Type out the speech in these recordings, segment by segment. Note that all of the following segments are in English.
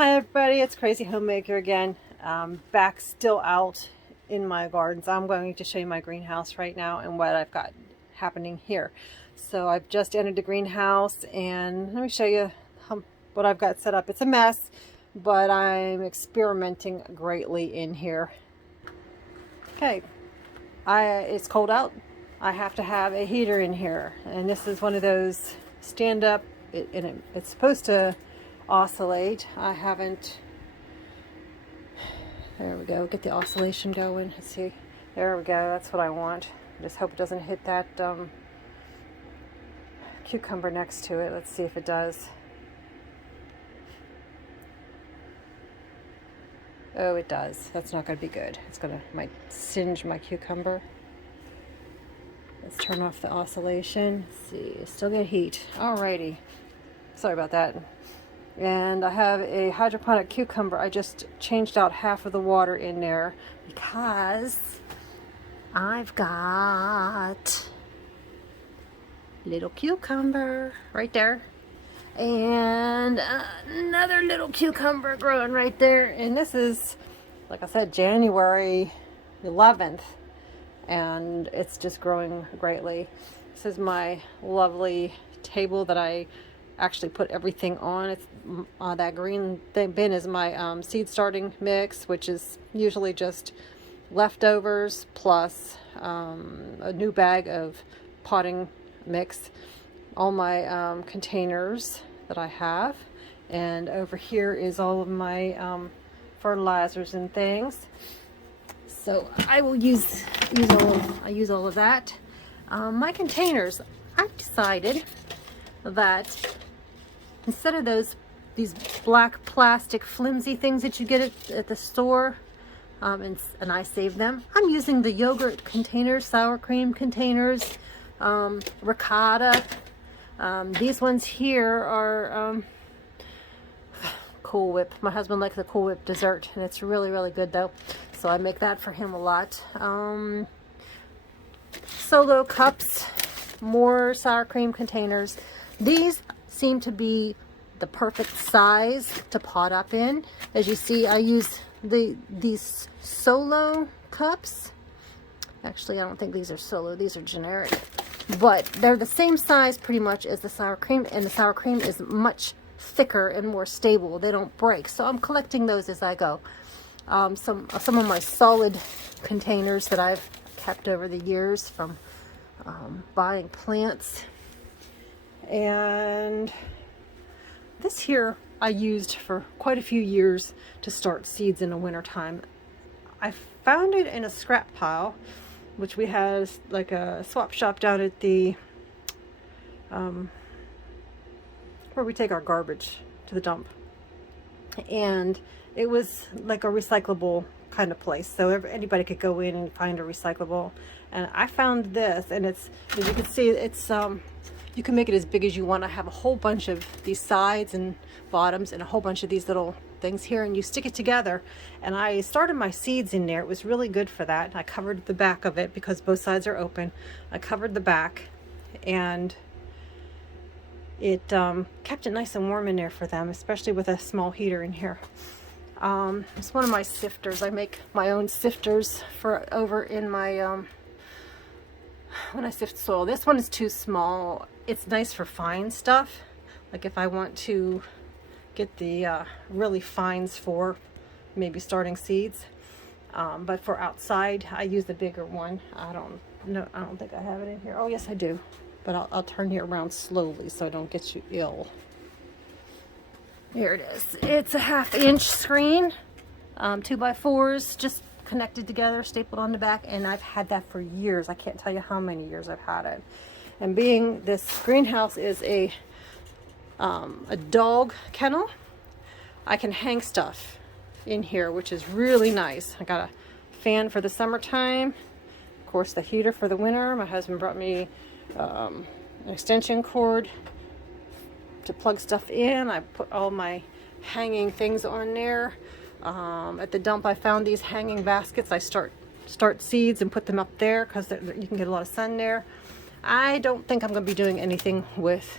Hi everybody, it's Crazy Homemaker again. Back still out in my gardens. I'm going to show you my greenhouse right now and what I've got happening here. So I've just entered the greenhouse and let me show you what I've got set up. It's a mess, but I'm experimenting greatly in here. Okay, it's cold out. I have to have a heater in here, and this is one of those stand up, it's supposed to oscillate. I haven't, there we go, get the oscillation going. Let's see, there we go, that's what I want. I just hope it doesn't hit that cucumber next to it. Let's see if it does. Oh, it does. That's not going to be good. It's might singe my cucumber. Let's turn off the oscillation. Let's see, still get heat. Alrighty, sorry about that. And I have a hydroponic cucumber. I just changed out half of the water in there because I've got little cucumber right there and another little cucumber growing right there. And this is, like I said, January 11th, and it's just growing greatly. This is my lovely table that I actually put everything on. It's that green bin is my seed starting mix, which is usually just leftovers plus a new bag of potting mix. All my containers that I have, and over here is all of my fertilizers and things. So I will use all of that. My containers, I've decided that instead of these black plastic flimsy things that you get at the store, and I save them, I'm using the yogurt containers, sour cream containers, ricotta. These ones here are Cool Whip. My husband likes the Cool Whip dessert, and it's really, really good though. So I make that for him a lot. Solo cups, more sour cream containers. These seem to be the perfect size to pot up in. As you see, I use these solo cups. Actually, I don't think these are solo, these are generic. But they're the same size pretty much as the sour cream, and the sour cream is much thicker and more stable. They don't break. So I'm collecting those as I go. Some of my solid containers that I've kept over the years from buying plants. And this here I used for quite a few years to start seeds in the wintertime. I found it in a scrap pile, which we had like a swap shop down at the where we take our garbage to the dump, and it was like a recyclable kind of place, so anybody could go in and find a recyclable. And I found this, and it's, as you can see, it's you can make it as big as you want. I have a whole bunch of these sides and bottoms and a whole bunch of these little things here, and you stick it together. And I started my seeds in there. It was really good for that. I covered the back of it because both sides are open. I covered the back, and it kept it nice and warm in there for them, especially with a small heater in here. It's one of my sifters. I make my own sifters for over in my when I sift soil. This one is too small. It's nice for fine stuff, like if I want to get the really fines for maybe starting seeds. But for outside, I use the bigger one. I don't think I have it in here. Oh yes, I do, but I'll turn you around slowly so I don't get you ill. Here it is. It's a 1/2 inch screen, 2x4s, just connected together, stapled on the back, and I've had that for years. I can't tell you how many years I've had it. And being this greenhouse is a dog kennel, I can hang stuff in here, which is really nice. I got a fan for the summertime, of course the heater for the winter. My husband brought me an extension cord to plug stuff in. I put all my hanging things on there. At the dump I found these hanging baskets. I start seeds and put them up there because you can get a lot of sun there. I don't think I'm going to be doing anything with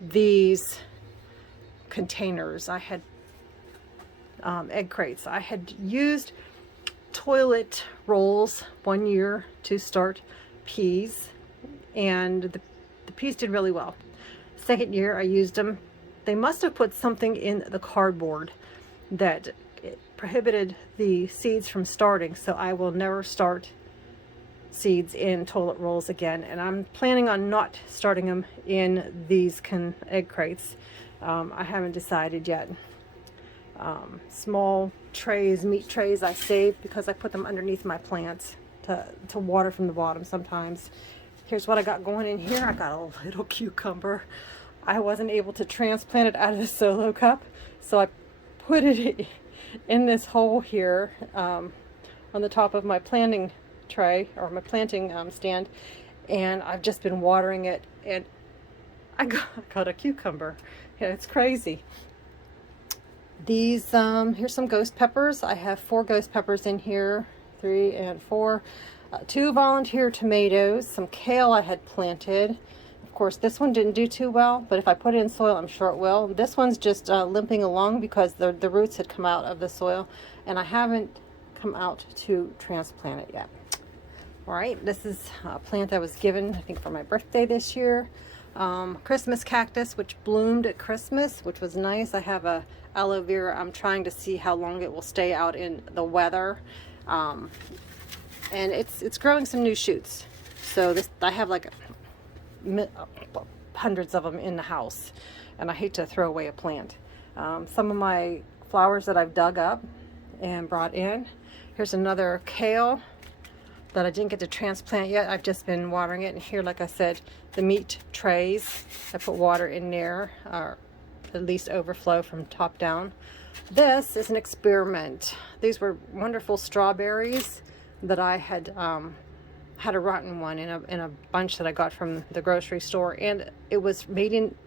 these containers. I had egg crates. I had used toilet rolls one year to start peas, and the peas did really well. Second year I used them. They must have put something in the cardboard that it prohibited the seeds from starting, so I will never start seeds in toilet rolls again, and I'm planning on not starting them in these egg crates. I haven't decided yet. Small trays, meat trays, I saved because I put them underneath my plants to water from the bottom sometimes. Here's what I got going in here. I got a little cucumber. I wasn't able to transplant it out of the solo cup, so I put it in this hole here on the top of my planting tray, or my planting stand, and I've just been watering it, and I got a cucumber. Yeah, it's crazy. These, here's some ghost peppers. I have 4 ghost peppers in here, 3 and 4. 2 volunteer tomatoes, some kale I had planted. Of course, this one didn't do too well, but if I put it in soil, I'm sure it will. This one's just limping along because the roots had come out of the soil, and I haven't come out to transplant it yet. All right, this is a plant I was given, I think, for my birthday this year. Christmas cactus, which bloomed at Christmas, which was nice. I have a aloe vera. I'm trying to see how long it will stay out in the weather. And it's growing some new shoots. So I have like hundreds of them in the house, and I hate to throw away a plant. Some of my flowers that I've dug up and brought in. Here's another kale that I didn't get to transplant yet. I've just been watering it. And here, like I said, the meat trays, I put water in there, or at least overflow from top down. This is an experiment. These were wonderful strawberries that I had had a rotten one in a bunch that I got from the grocery store, and it was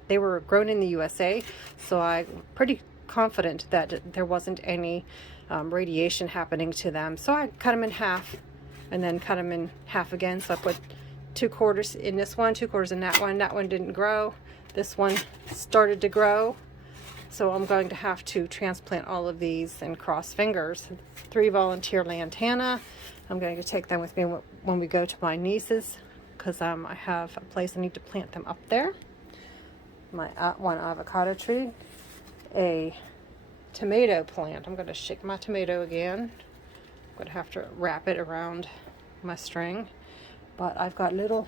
they were grown in the USA, so I'm pretty confident that there wasn't any radiation happening to them. So I cut them in half and then cut them in half again. So I put 2 quarters in this one, 2 quarters in that one. That one didn't grow. This one started to grow. So I'm going to have to transplant all of these and cross fingers. 3 volunteer lantana. I'm going to take them with me when we go to my niece's, because I have a place I need to plant them up there. My 1 avocado tree. A tomato plant. I'm going to shake my tomato again. I'm going to have to wrap it around my string. But I've got little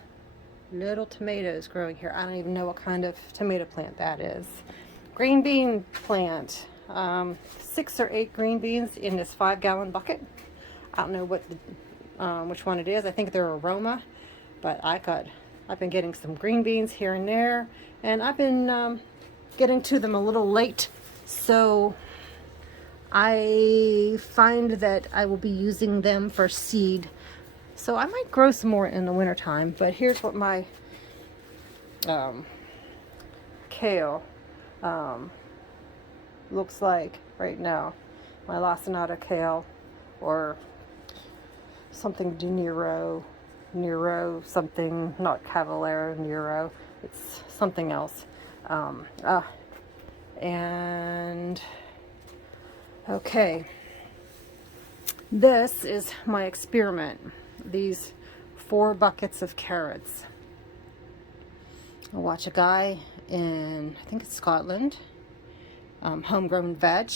tomatoes growing here. I don't even know what kind of tomato plant that is. Green bean plant. 6 or 8 green beans in this 5-gallon bucket. I don't know which one it is. I think they're aroma. But I've been getting some green beans here and there. And I've been getting to them a little late. So I find that I will be using them for seed. So I might grow some more in the wintertime, but here's what my kale looks like right now. My lacinato kale, or something de Niro, something, not Cavallero Nero, it's something else. And okay, this is my experiment. These 4 buckets of carrots. I watch a guy in, I think it's Scotland, homegrown veg,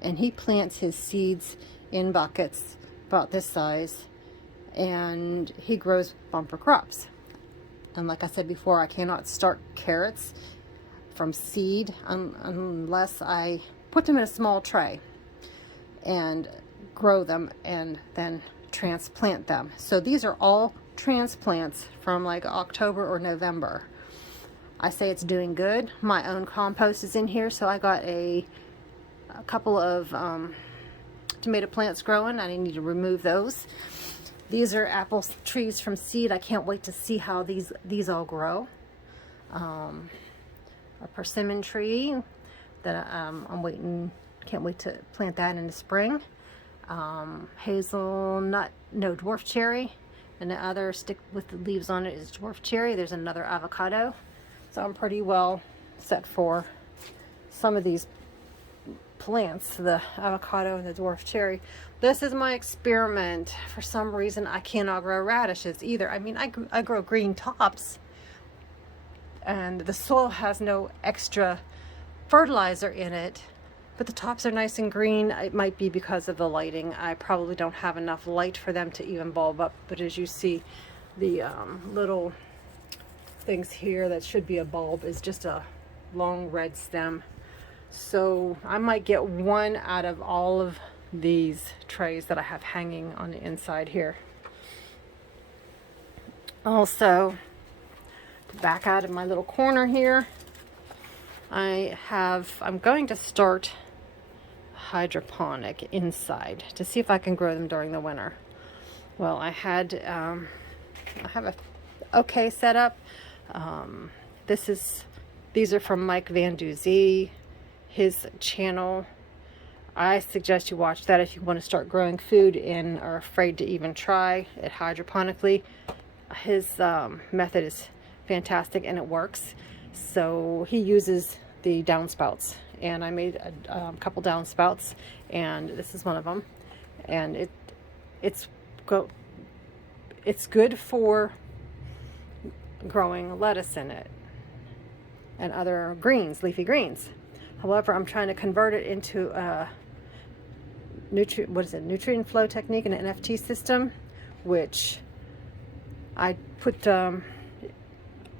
and he plants his seeds in buckets about this size, and he grows bumper crops. And like I said before, I cannot start carrots from seed unless I put them in a small tray and grow them and then transplant them. So these are all transplants from like October or November. I say it's doing good. My own compost is in here, so I got a couple of tomato plants growing. I need to remove those. These are apple trees from seed. I can't wait to see how these all grow. A persimmon tree that can't wait to plant that in the spring. Hazelnut, no, dwarf cherry, and the other stick with the leaves on it is dwarf cherry. There's another avocado. So I'm pretty well set for some of these plants, the avocado and the dwarf cherry. This is my experiment. For some reason, I cannot grow radishes either. I mean, I grow green tops, and the soil has no extra fertilizer in it, but the tops are nice and green. It might be because of the lighting. I probably don't have enough light for them to even bulb up, but as you see, the little things here that should be a bulb is just a long red stem. So I might get one out of all of these trays that I have hanging on the inside here. Also, back out of my little corner here, I'm going to start hydroponic inside to see if I can grow them during the winter. Well, I have a okay setup. These are from Mike Vanduzee, his channel. I suggest you watch that if you want to start growing food and are afraid to even try it hydroponically. His method is fantastic and it works. So he uses the downspouts, and I made a couple downspouts, and this is one of them. And it's good for growing lettuce in it and other greens, leafy greens. However, I'm trying to convert it into a nutrient flow technique and an NFT system, which I put.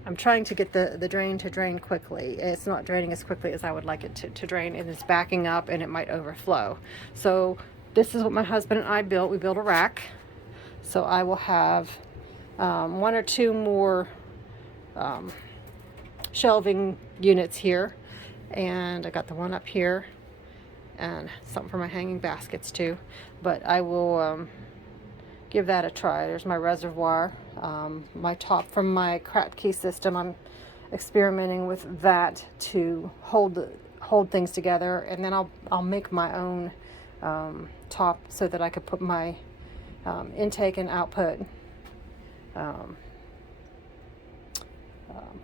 I'm trying to get the drain to drain quickly. It's not draining as quickly as I would like it to drain, and it's backing up and it might overflow. So this is what my husband and I built. We built a rack. So I will have one or two more shelving units here, and I got the one up here and something for my hanging baskets too, but I will give that a try. There's my reservoir, my top from my Crazy system. I'm experimenting with that to hold things together, and then I'll make my own top so that I could put my intake and output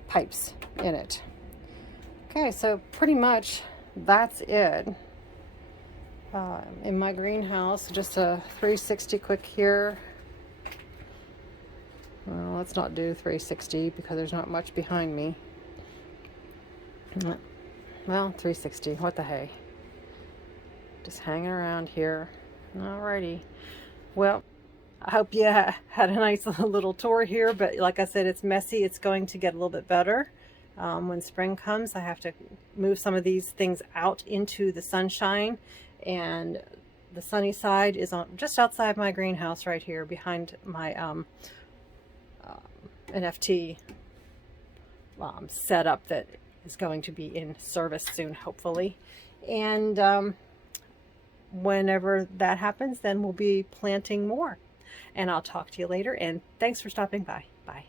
pipes in it. Okay, so pretty much that's it. In my greenhouse, just a 360 quick here. Well, let's not do 360 because there's not much behind me. Well, 360, what the hey. Just hanging around here. Alrighty. Well, I hope you had a nice little tour here, but like I said, it's messy. It's going to get a little bit better. When spring comes, I have to move some of these things out into the sunshine, and the sunny side is on just outside my greenhouse right here behind my NFT setup that is going to be in service soon, hopefully. And whenever that happens, then we'll be planting more. And I'll talk to you later, and thanks for stopping by. Bye.